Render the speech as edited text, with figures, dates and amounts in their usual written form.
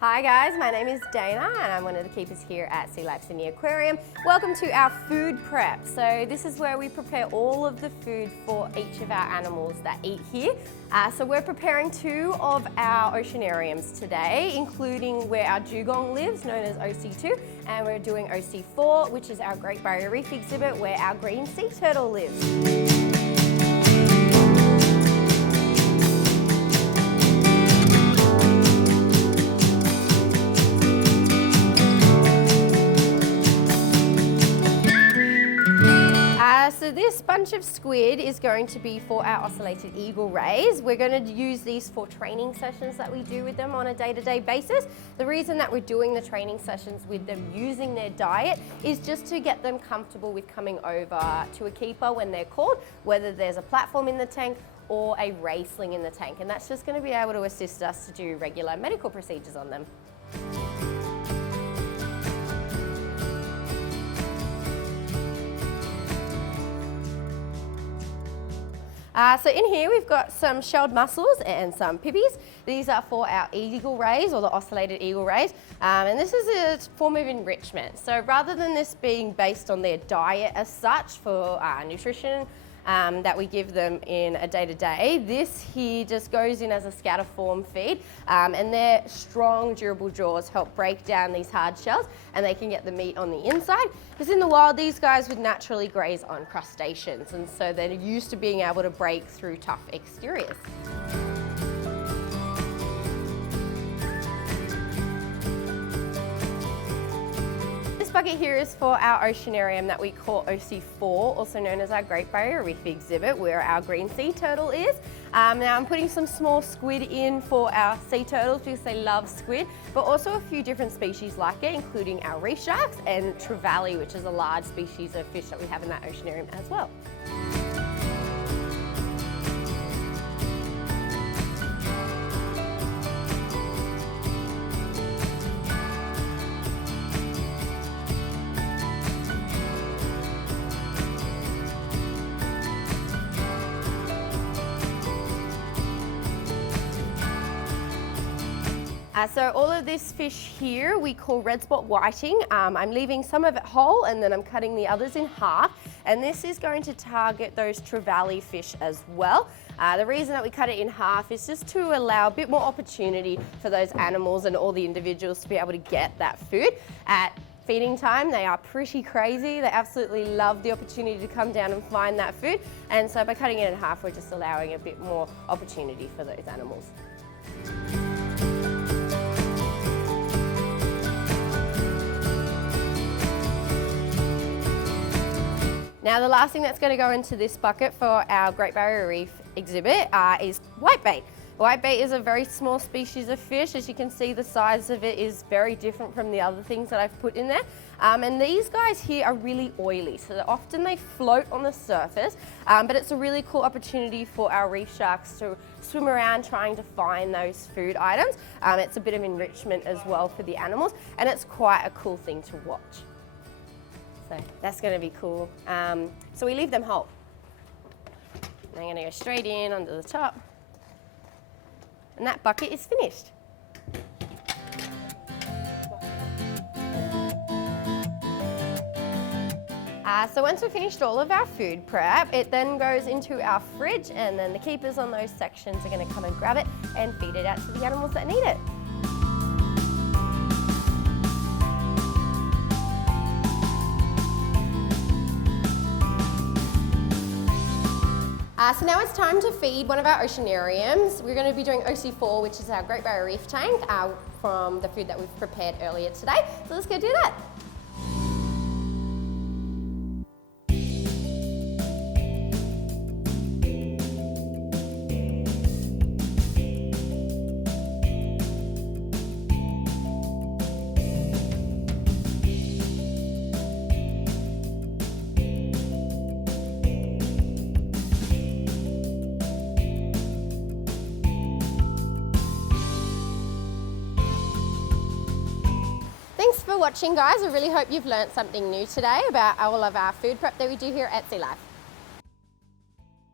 Hi guys, my name is Dana and I'm one of the keepers here at LIFE Sydney Aquarium. Welcome to our food prep. So this is where we prepare all of the food for each of our animals that eat here. So we're preparing 2 of our oceanariums today, including where our dugong lives, known as OC2, and we're doing OC4, which is our Great Barrier Reef exhibit where our green sea turtle lives. So this bunch of squid is going to be for our ocellated eagle rays. We're going to use these for training sessions that we do with them on a day-to-day basis. The reason that we're doing the training sessions with them using their diet is just to get them comfortable with coming over to a keeper when they're called, whether there's a platform in the tank or a ray sling in the tank. And that's just going to be able to assist us to do regular medical procedures on them. So in here we've got some shelled mussels and some pippies. These are for our eagle rays, or the ocellated eagle rays, and this is a form of enrichment. So rather than this being based on their diet as such for nutrition that we give them in a day-to-day, this here just goes in as a scatter form feed, and their strong durable jaws help break down these hard shells and they can get the meat on the inside, because in the wild these guys would naturally graze on crustaceans, and so they're used to being able to break through tough exteriors. This bucket here is for our oceanarium that we call OC4, also known as our Great Barrier Reef exhibit, where our green sea turtle is. Now I'm putting some small squid in for our sea turtles because they love squid, but also a few different species like it, including our reef sharks and trevally, which is a large species of fish that we have in that oceanarium as well. So all of this fish here we call red spot whiting. I'm leaving some of it whole and then I'm cutting the others in half, and this is going to target those trevally fish as well. The reason that we cut it in half is just to allow a bit more opportunity for those animals and all the individuals to be able to get that food. At feeding time, they are pretty crazy. They absolutely love the opportunity to come down and find that food, and so by cutting it in half we're just allowing a bit more opportunity for those animals. Now the last thing that's going to go into this bucket for our Great Barrier Reef exhibit is whitebait. Whitebait is a very small species of fish. As you can see, the size of it is very different from the other things that I've put in there. And these guys here are really oily, so often they float on the surface, but it's a really cool opportunity for our reef sharks to swim around trying to find those food items. It's a bit of enrichment as well for the animals, and it's quite a cool thing to watch. So that's going to be cool. So we leave them whole. I'm going to go straight in onto the top. And that bucket is finished. So once we've finished all of our food prep, it then goes into our fridge, and then the keepers on those sections are going to come and grab it and feed it out to the animals that need it. So now it's time to feed one of our oceanariums. We're going to be doing OC4, which is our Great Barrier Reef tank, from the food that we've prepared earlier today. So let's go do that. Thanks for watching, guys. I really hope you've learned something new today about all of our food prep that we do here at Sea Life.